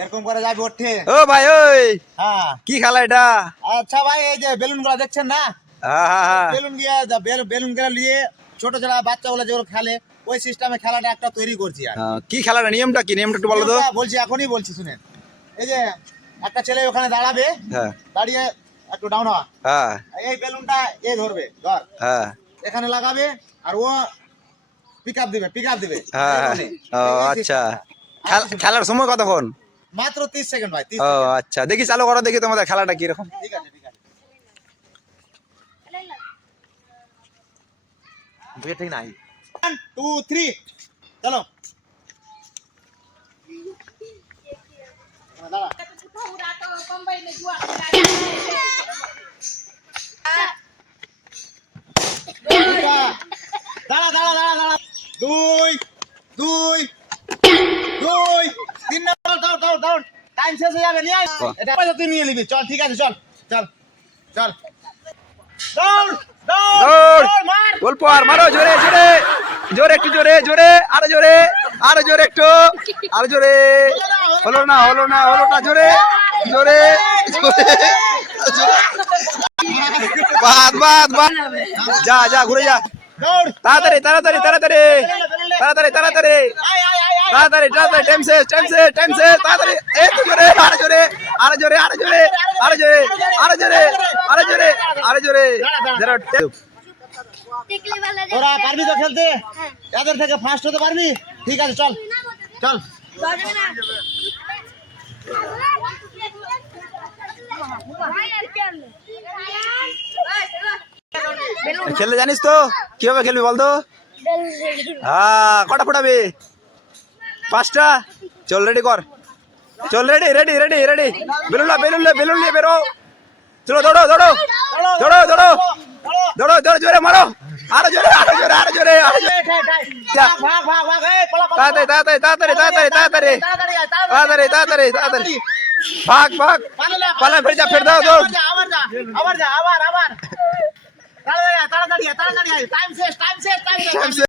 এরকম করে যাবি ওঠে। ও ভাই ওই হ্যাঁ কি খেলা এটা? আচ্ছা ভাই, এই যে বেলুন গুলা দেখছেন না, হ্যাঁ বেলুন দিয়ে বেলুন গুলা নিয়ে ছোট ছোট বাচ্চাগুলো যেগুলো খেলে ওই সিস্টেমে খেলাটা একটা তৈরি করছি। আর কি খেলাটা নিয়মটা কি? নিয়মটা একটু বলো তো। নিয়মটা বলছি, এখনই বলছি শুনেন। এই যে একটা ছেলে ওখানে দাঁড়াবে, হ্যাঁ দাঁড়িয়ে একটু ডাউন হওয়া, হ্যাঁ এই বেলুনটা এ ধরবে, ধর হ্যাঁ এখানে লাগাবে আর ও পিক আপ দিবে হ্যাঁ এই হ্যাঁ। বলে। ও এই আচ্ছা, system। খেলার সময় কতক্ষণ? মাত্র 30 সেকেন্ড ভাই, 30 ও সেকেন্ড। আচ্ছা, দেখি চালু করো, দেখি তোমাদের খেলাটা কিরকম। ঠিক আছে ঠিক আছে, ঠিক নাই। 1 2 3 চলো। দাঁড়া দাঁড়া দাঁড়া দাঁড়া দাঁড়া, 2 2 2 3 নাম্বার দাও দাও দাও, টাইম শেষ হয়ে যাবে, নিয়ে আয়। এটা পয়সা তুই নিয়ে নিবি, চল ঠিক আছে, চল চল চল, দৌড় দৌড় দৌড়, দৌড়, মার। গোল পার মারো, জোরে জোরে জোরে, একটু জোরে জোরে, আরো জোরে, আরো জোরে, একটু আরো জোরে। হলো না হলো না হলো না, জোরে জোরে জোরে। বাদ বাদ বাদ, যা যা ঘুরে যা, দৌড়, তাড়াতাড়ি তাড়াতাড়ি তাড়াতাড়ি তাড়াতাড়ি তাড়াতাড়ি আয় আয় আয় আয়। তাড়াতাড়ি তাড়াতাড়ি, টাইম শেষ টাইম শেষ টাইম শেষ, তাড়াতাড়ি, একটু জোরে, আরো জোরে আরো জোরে আরো জোরে আরো জোরে আরো জোরে আরো জোরে আরো জোরে। তোরা পারবি তো খেলতে? এদের থেকে ফার্স্ট হতে পারবি? ঠিক আছে, চল চল। খেলতে জানিস তো? কিভাবে খেলবি বলতো? হ্যাঁ, কটা ফুটাবি? 5টা। চল রেডি কর, চল ready ready ready ready, balloon নিয়ে বেরো, চলো দৌড়ো দৌড়ো দৌড়ো দৌড়ো দৌড়ো দৌড়ো, জোরে মারো, আরো জোরে আরো জোরে আরো জোরে আরো জোরে। ভাগ ভাগ ভাগ, এই পলা পলা, তাড়াতাড়ি তাড়াতাড়ি তাড়াতাড়ি তাড়াতাড়ি তাড়াতাড়ি তাড়াতাড়ি আয়, তাড়াতাড়ি তাড়াতাড়ি তাড়াতাড়ি, ভাগ ভাগ, পালা, ফের যা, ফের দাও দৌড়। আবার যা আবার যা, আবার আবার, তাড়াতাড়ি আয়, তাড়াতাড়ি আয়, তাড়াতাড়ি আয়, টাইম শেষ টাইম শেষ টাইম শেষ।